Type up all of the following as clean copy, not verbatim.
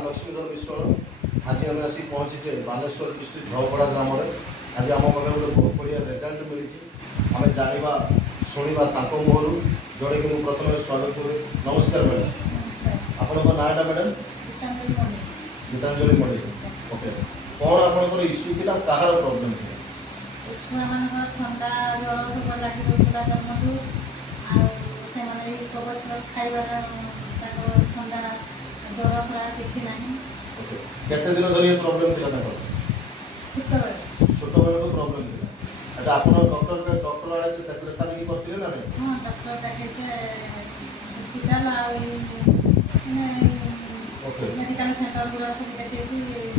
लक्ष्मीधर विश्वाल आज आम आसी पहुँचे बालेश्वर डिस्ट्रिक्ट झवपड़ा ग्राम आज आम पाखे गोटे बहुत बढ़िया रेजल्ट मिली आम जाना शुणा मुहर जोड़े कि प्रथम स्वागत करें। नमस्कार मैडम आपण नाटा मैडम गीतांजलि मल्लिक ओके कौन आपंकर इश्यू थी कहार प्रोब्लेम थी ठंडा जर सब लगे जन्मठू कबच प्लस खाइबार ठंडा जर फड़ा किसी ना केते दिन धरी प्रोब्लेम थी छोट बेल तो प्रोब्लेम थी। अच्छा आप डॉक्टर आड़े से देखा देखी करते ना नहीं? हाँ डॉक्टर देखे हॉस्पिटल मेडिकल सेंटर गुड़ा सब देखे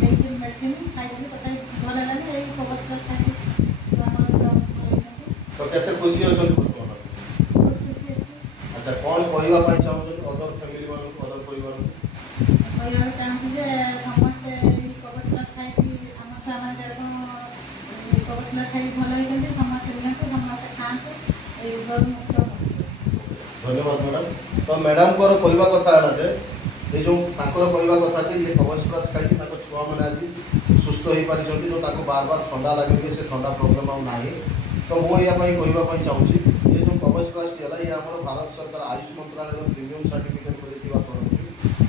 मेडिसिन खाई तथा भल लगे कबच प्लस खाई तो केते खुशी अच्छा बर्तमान बहुत खुशी अच्छी। अच्छा कौन कहवाई चाहते अदर फैमिली वालों अदर परिवार कहना चाहूँगी समस्ते कबच प्लस खाई आम छुआ मैंने कबच प्लस खाई भल होती समस्ते नियंतु समस्ते खाते रोग मुक्त धन्यवाद मैडम। तो मैडम को कहवा कथा है ये जो कहवा कथा ये कबच प्लस खाई छुआ मैंने आज सुस्थ हो पारी जो बार बार ठंडा लगे से ठंडा प्रोब्लेम आउ ना तो मुझे कहवाई चाहूँगी ये जो कवच प्लस है ये आम भारत सरकार आयुष मंत्रालय प्रीमियम सर्टिफिकेट कर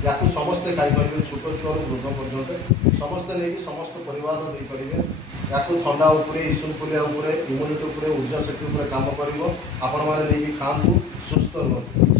या समस्ते खाईपर छोट छुआ वृद्ध पर्यटन समस्ते नहीं समस्त परिवार देपारे या ठंडा उपरे इसुनफुलिया इम्यूनिटी ऊर्जा शक्ति काम कर आपण मैंने खातु सुस्थ रुहतु।